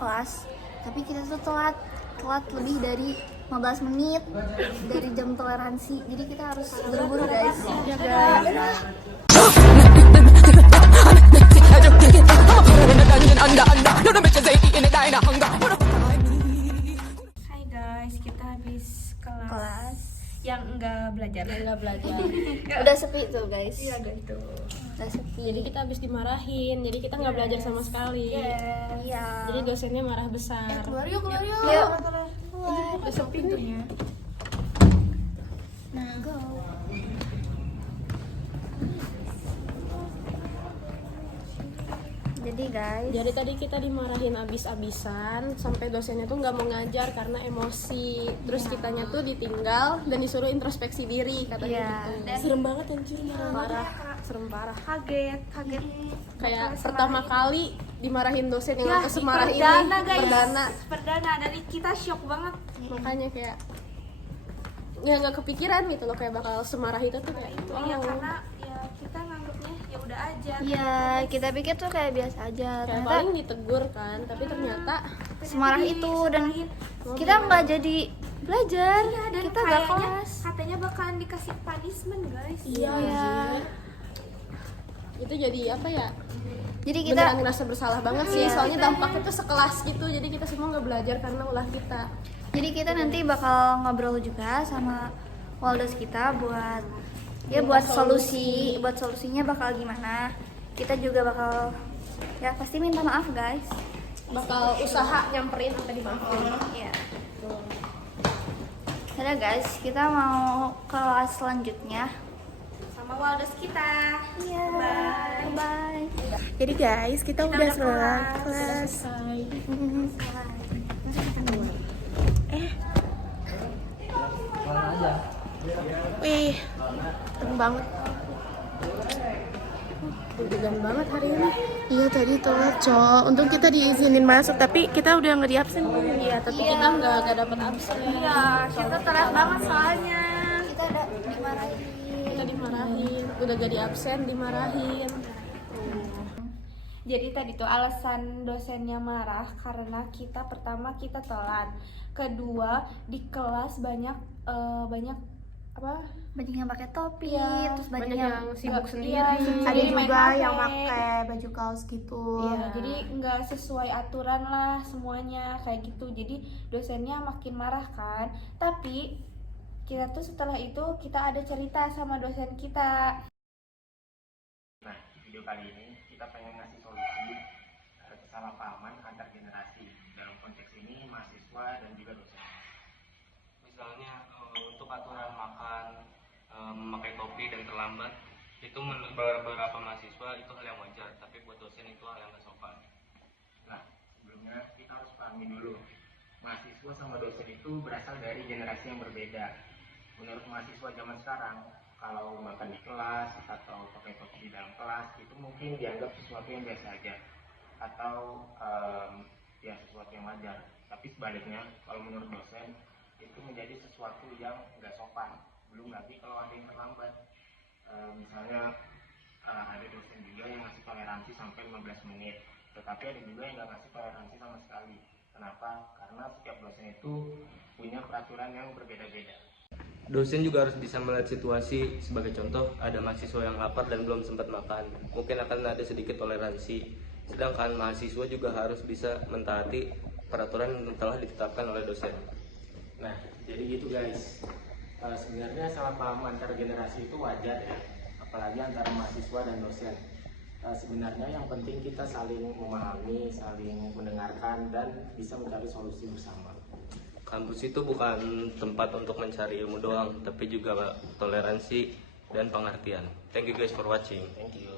kelas, tapi kita tuh telat lebih dari 15 menit dari jam toleransi. Jadi kita harus buru-buru guys. Ya guys. Hai guys, kita habis kelas yang enggak belajar. Udah sepi tuh guys. Iya gitu. Udah sepi. Jadi kita habis dimarahin, jadi kita nggak belajar sama sekali. Iya. Jadi dosennya marah besar. Keluar yuk. Yuk. Besok pintunya. Nah, go. Jadi Tadi kita dimarahin abis-abisan sampai dosennya tuh nggak mau ngajar karena emosi. Terus kitanya tuh ditinggal dan disuruh introspeksi diri katanya gitu. Serem banget anjir, serem parah. Kaget. Kayak pertama kali dimarahin dosen yang nggak semarah ini. Perdana guys. Perdana. Perdana dari kita shock banget. Makanya kayak nggak kepikiran gitu loh kayak bakal semarah itu tuh kayak itu. Iya karena ya kita nganggapnya ya udah aja. Iya, kita pikir tuh kayak biasa aja. Kayak Ternyata paling ditegur kan, tapi ternyata semarah itu dan kita nggak jadi belajar. Iya, dan Kita nggak kayaknya kelas. katanya bakalan dikasih punishment guys. iya. Itu jadi apa ya? Jadi kita Beneran ngerasa bersalah banget sih, Iya. soalnya dampaknya tuh sekelas gitu. Jadi kita semua nggak belajar karena ulah kita. nanti bakal ngobrol juga sama Waldos kita buat solusinya bakal gimana. Kita juga bakal ya pasti minta maaf guys. Bakal usaha nyamperin sampai dimaafin. Iya. Udah guys, kita mau kelas selanjutnya. Sama Waldos kita. Iya. Bye. Jadi guys, kita udah kelas. Wih, keren banget. Deg-degan banget hari ini. Iya tadi telat, Cok. Untung kita diizinin masuk, tapi kita udah nggak di absen. Iya, tapi kita nggak dapat absen. Iya, kita telat banget soalnya. Kita udah dimarahin. Kita dimarahin, udah gak di absen dimarahin. Jadi tadi tuh alasan dosennya marah karena kita pertama kita telat, kedua di kelas banyak Banyak yang pakai topi, Iya, terus banyak Banyak yang yang sibuk sendiri. Ada Jadi main juga HP. yang pakai baju kaos gitu. Iya, jadi nggak sesuai aturan lah semuanya kayak gitu. Jadi dosennya makin marah kan. Tapi kita tuh setelah itu kita ada cerita sama dosen kita. Nah, video kali ini kita pengen ngasih solusi kesalahpahaman antar generasi. Dalam konteks ini mahasiswa dan juga dosen. Misalnya untuk aturan makan, memakai topi dan terlambat, itu menurut beberapa mahasiswa itu hal yang wajar, tapi buat dosen itu hal yang gak sopan. Nah, sebelumnya kita harus pahami dulu, mahasiswa sama dosen itu berasal dari generasi yang berbeda. Menurut mahasiswa zaman sekarang, kalau makan di kelas atau pakai topi di dalam kelas itu mungkin dianggap sesuatu yang biasa aja atau ya sesuatu yang wajar. Tapi sebaliknya, kalau menurut dosen itu menjadi sesuatu yang nggak sopan. Belum lagi kalau ada yang terlambat. Misalnya ada dosen juga yang ngasih toleransi sampai 15 menit, tetapi ada juga yang nggak ngasih toleransi sama sekali. Kenapa? Karena setiap dosen itu punya peraturan yang berbeda-beda. Dosen juga harus bisa melihat situasi. Sebagai contoh, ada mahasiswa yang lapar dan belum sempat makan, mungkin akan ada sedikit toleransi. Sedangkan mahasiswa juga harus bisa mentaati peraturan yang telah ditetapkan oleh dosen. Nah, jadi gitu guys. Sebenarnya salah paham antar generasi itu wajar ya, apalagi antara mahasiswa dan dosen. Sebenarnya yang penting kita saling memahami, saling mendengarkan, dan bisa mencari solusi bersama. Kampus itu bukan tempat untuk mencari ilmu doang, tapi juga toleransi dan pengertian. Thank you guys for watching. Thank you.